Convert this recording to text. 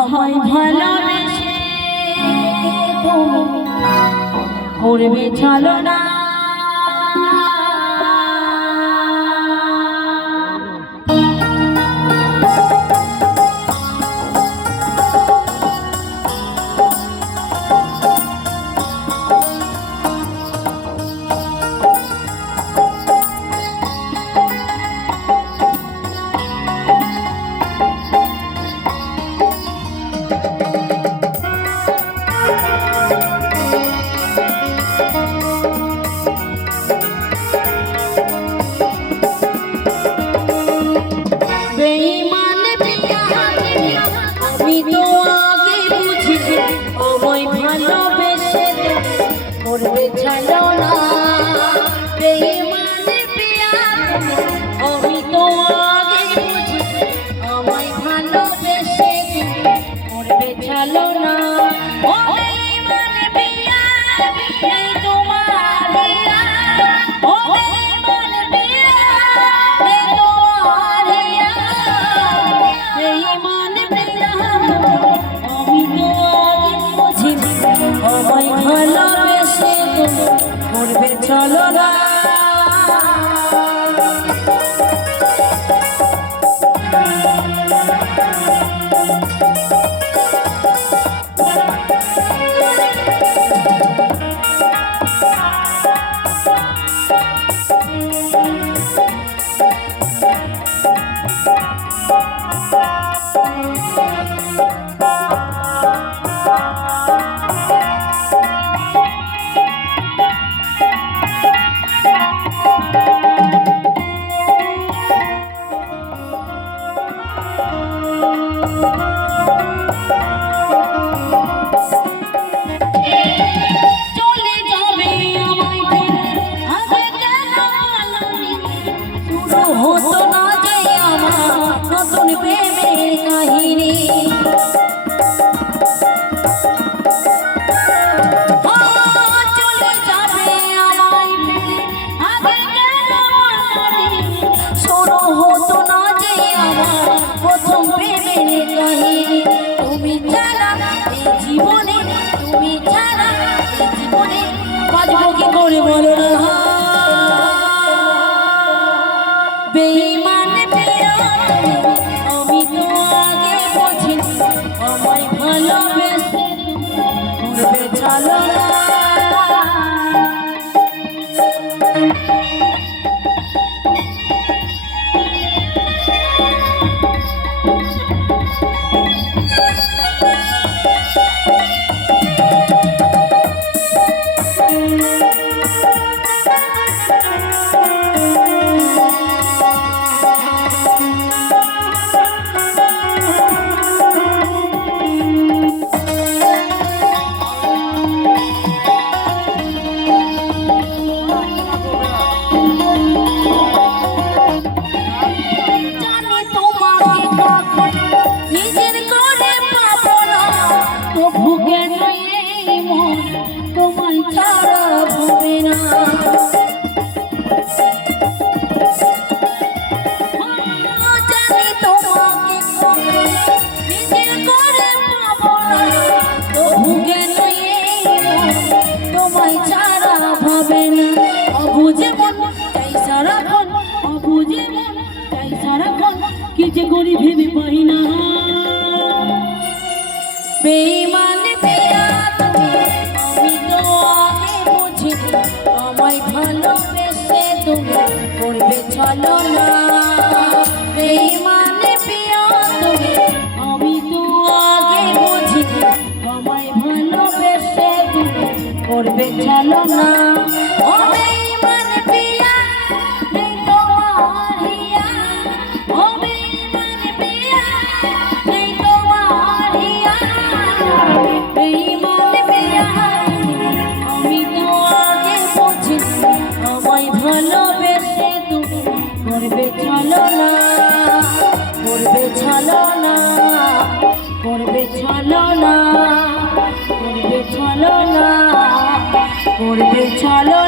আমায় ভালোবেসে তুমি করবে ছলনা। আমি তো আগে বুঝি আমায় ভালোবেসে করবে ছলনা। বেঈমানে পিয়া আমি তো আগে বুঝি আমায় ভালোবেসে করবে ছলনা। ও বেঈমানে পিয়া এই তোমার হিয়া, ও বেঈমানে পিয়া এই তোমার হিয়া। বেঈমানে আমায় ভালোবেসে তুমি করবে ছলনা। হতো না যে আমার নতুন প্রেমের কাহিনী, চলে যাবে আমায় আগে কেন শুরু হতো না যে আমার প্রথম প্রেমের কাহিনী। তুমি ছাড়া এই জীবনে, তুমি ছাড়া এই জীবনে বাঁচবো কি করে বলো না। বেঈমানে পিয়া আমি তো আগে বুঝি আমায় ভালোবেসে করবে ছলনা। তোমায় ছাড়া হবে না, জানি তোমাকে নিজের করে পাবো না, তবু কেন তোমায় ছাড়া ভাবে না। অবুঝে মন চাই সারাক্ষণ, অবুঝে মন চাই সারাক্ষণ, কি যে করি ভেবে পাই না। বেঈমানে পিয়া আমি তো আগে বুঝি আমায় ভালোবেসে তুমি করবে ছলনা। বেঈমানে পিয়া আমি তো আগে বুঝি আমায় ভালোবেসে তুমি করবে ছলনা। ও বেঈমানে পিয়া এই তোমার হিয়া, ও বেঈমানে পিয়া এই তোমার হিয়া। বেঈমানে পিয়া আমি তো আগে বুঝি আমায় ভালোবেসে তুমি করবে ছলনা, করবে ছলনা, করবে ছলনা, করবে ছলনা, করবে ছলনা।